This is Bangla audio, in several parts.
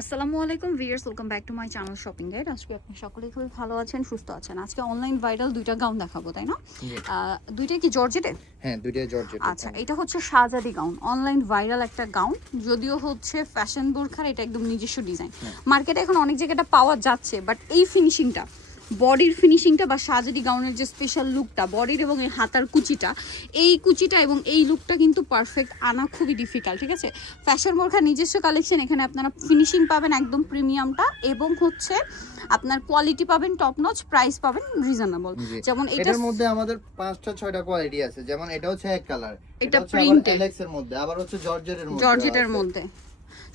আসসালামু আলাইকুম viewers, welcome back to my channel shopping guide. আজকে আপনি সকলেই খুবই ভালো আছেন, সুস্থ আছেন। আজকে অনলাইন ভাইরাল দুইটা গাউন দেখাবো, তাই না? দুইটাই কি জর্জেটে? হ্যাঁ, দুইটাই জর্জেট। আচ্ছা, এটা হচ্ছে শাহজাদি গাউন, অনলাইন ভাইরাল একটা গাউন। যদিও হচ্ছে ফ্যাশন বোরখার এটা একদম নিজস্ব ডিজাইন। মার্কেটে এখন অনেক জায়গাটা পাওয়া যাচ্ছে, বাট এই ফিনিশিংটা, বডির ফিনিশিংটা বা শাহজাদি গাউনের যে স্পেশাল লুকটা, বডির এবং এই হাতার কুচিটা, এই কুচিটা এবং এই লুকটা কিন্তু পারফেক্ট আনা খুবই ডিফিকাল্ট, ঠিক আছে? ফ্যাশন বোরখার নিজস্ব কালেকশন, এখানে আপনারা ফিনিশিং পাবেন একদম প্রিমিয়ামটা, এবং হচ্ছে আপনার কোয়ালিটি পাবেন টপ নচ, প্রাইস পাবেন রিজনেবল। যেমন এটার মধ্যে আমাদের 5টা 6টা কোয়ালিটি আছে। যেমন এটা হচ্ছে এক কালার, এটা প্রিন্ট এলেক্স এর মধ্যে, আবার হচ্ছে জর্জেটের মধ্যে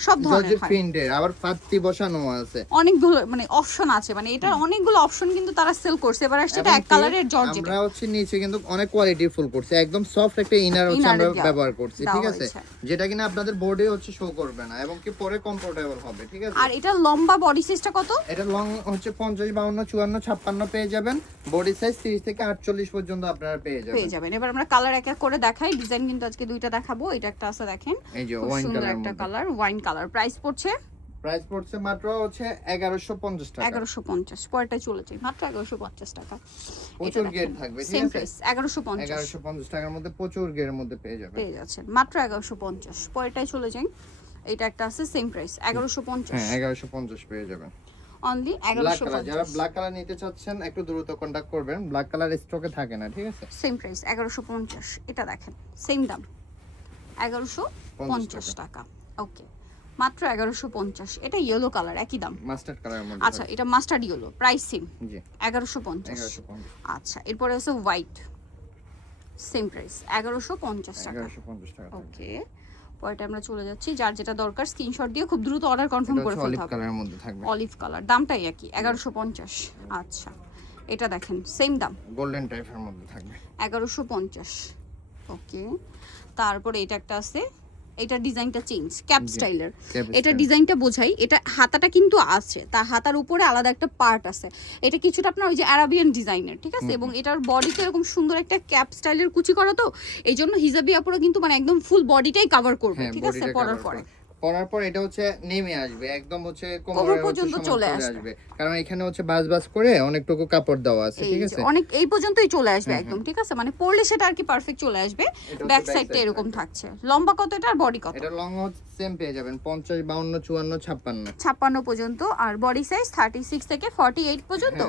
সব ধরনের হয়। প্রিন্টের, আবার পাত্তি বসানো আছে, অনেকগুলো মানে অপশন আছে, মানে এটা অনেকগুলো অপশন কিন্তু তারা সেল করছে। এবার আসছে এটা এক কালারের জর্জেট। আমরা হচ্ছে নিচে কিন্তু অনেক কোয়ালিটি ফুল করছে, একদম সফট একটা ইনার হচ্ছে আমরা ব্যবহার করছি, ঠিক আছে? যেটা কিনা আপনাদের বোর্ডে হচ্ছে শো করবে না এবং কি পরে কমফোর্টেবল হবে, ঠিক আছে? আর এটা লম্বা বডি সাইজটা কত? এটা লং হচ্ছে 50 52 54 56 পেয়ে যাবেন। বডি সাইজ 30 থেকে 48 পর্যন্ত আপনারা পেয়ে যাবেন। এবার আমরা কালার এক এক করে দেখাই। ডিজাইন কিন্তু আজকে দুইটা দেখাবো। এটা একটা আছে, দেখেন, এই যে ওয়াইন কালার, একটা কালার, ওয়াইন কালার। প্রাইস পড়ছে মাত্র হচ্ছে 1150 টাকা। 1150। পরেরটা চলে যাই, মাত্র 1150 টাকা। প্রচুর গেট থাকবে, ঠিক আছে? 1150 টাকার মধ্যে প্রচুর গেরের মধ্যে পেয়ে যাচ্ছেন মাত্র 1150। পরেরটাই চলে যাই। এটা একটা আছে সেম প্রাইস 1150। হ্যাঁ, 1150 পেয়ে যাবেন অনলি 1150। যারা ব্ল্যাক কালার নিতে চাচ্ছেন একটু দ্রুত কন্টাক্ট করবেন, ব্ল্যাক কালার স্টকে থাকে না, ঠিক আছে? Same price 1150। এটা দেখেন সেম দাম 1150 টাকা। ওকে, মাত্র 1150। এটা ইয়েলো কালার, একই দাম, মাস্টার্ড কালারের মধ্যে। আচ্ছা, এটা মাস্টার্ড ইয়েলো, প্রাইস সেম জি 1150। আচ্ছা, এরপরে আছে হোয়াইট, সেম প্রাইস 1150 টাকা। 1150 টাকা। ওকে, পরেরটা আমরা চলে যাচ্ছি। যার যেটা দরকার স্ক্রিনশট দিয়ে খুব দ্রুত অর্ডার কনফার্ম করে ফেলতে হবে। অলিভ কালারের মধ্যে থাকবে, অলিভ কালার, দামটাই একই 1150। আচ্ছা, এটা দেখেন সেম দাম, গোল্ডেন টাইপের মধ্যে থাকবে 1150। ওকে, তারপরে এটা একটা আছে, এটা ডিজাইনটা চেঞ্জ, ক্যাপ স্টাইলের। এটা ডিজাইনটা বোঝাই, এটা হাতাটা কিন্তু আছে, তার হাতার উপরে আলাদা একটা পার্ট আছে। এটা কিছুটা আপনার ওই যে আরাবিয়ান ডিজাইনের, ঠিক আছে? এবং এটার বডিতে এরকম সুন্দর একটা ক্যাপ স্টাইলের কুচি করা, তো এই জন্য হিজাবি আপুরা কিন্তু মানে একদম ফুল বডিটাই কভার করবে, ঠিক আছে? পরার পর এটা হচ্ছে নেমে আসবে, একদম হচ্ছে কোমর পর্যন্ত চলে আসবে, কারণ এখানে হচ্ছে বাস করে অনেকটুকু কাপড় দেওয়া আছে, ঠিক আছে? অনেক এই পর্যন্তই চলে আসবে একদম, ঠিক আছে? মানে পরলে সেটা আর কি পারফেক্ট চলে আসবে। ব্যাক সাইডটা এরকম থাকছে। লম্বা কত এটা আর বডি কত? এটা লং সেম পেয়ে যাবেন 50 52 54 56 পর্যন্ত, আর বডি সাইজ 36 থেকে 48 পর্যন্ত।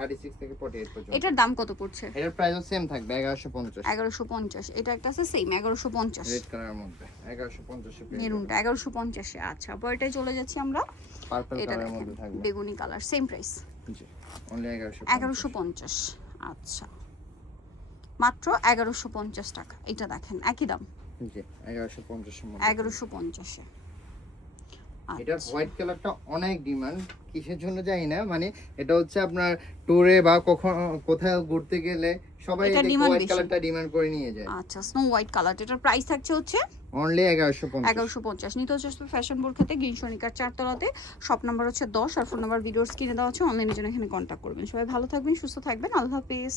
36 থেকে 48 পর্যন্ত। এটার দাম কত পড়ছে? এটার প্রাইসও সেম থাকবে 1150। 1150। এটা একটা আছে সেম 1150, রেড কালারের মধ্যে 1150 এ পেয়ে যাবেন। মেরুনটা 1150 এ। আচ্ছা, পরেরটাই চলে যাচ্ছি আমরা। পার্পল কালারের মধ্যে থাকবে, বেগুনি কালার, সেম প্রাইস। জি অনলি 1150। আচ্ছা, মাত্র 1150 টাকা। এটা দেখেন একই দাম, জি 1150 এর মধ্যে। 1150 এ। এটা হোয়াইট কালারটা অনেক ডিমান্ড, কিসের জন্য জানি না, মানে এটা হচ্ছে আপনার ট্যুরে বা কোথাও ঘুরতে গেলে সবাই এটা হোয়াইট কালারটা ডিমান্ড করে নিয়ে যায়। আচ্ছা, স্নো হোয়াইট কালার। এটার প্রাইস থাকছে হচ্ছে অনলি 1150। 1150। নিতে হচ্ছে ফ্যাশন বোরখাতে, গ্রিন সনিকার 4 তলাতে। শপ নাম্বার হচ্ছে 10, আর ফোন নাম্বার ভিডিওর স্ক্রিনে দেওয়া আছে। অনলাইনের জন্য এখানে কন্ট্যাক্ট করবেন। সবাই ভালো থাকবেন, সুস্থ থাকবেন। আল্লাহ হাফেজ।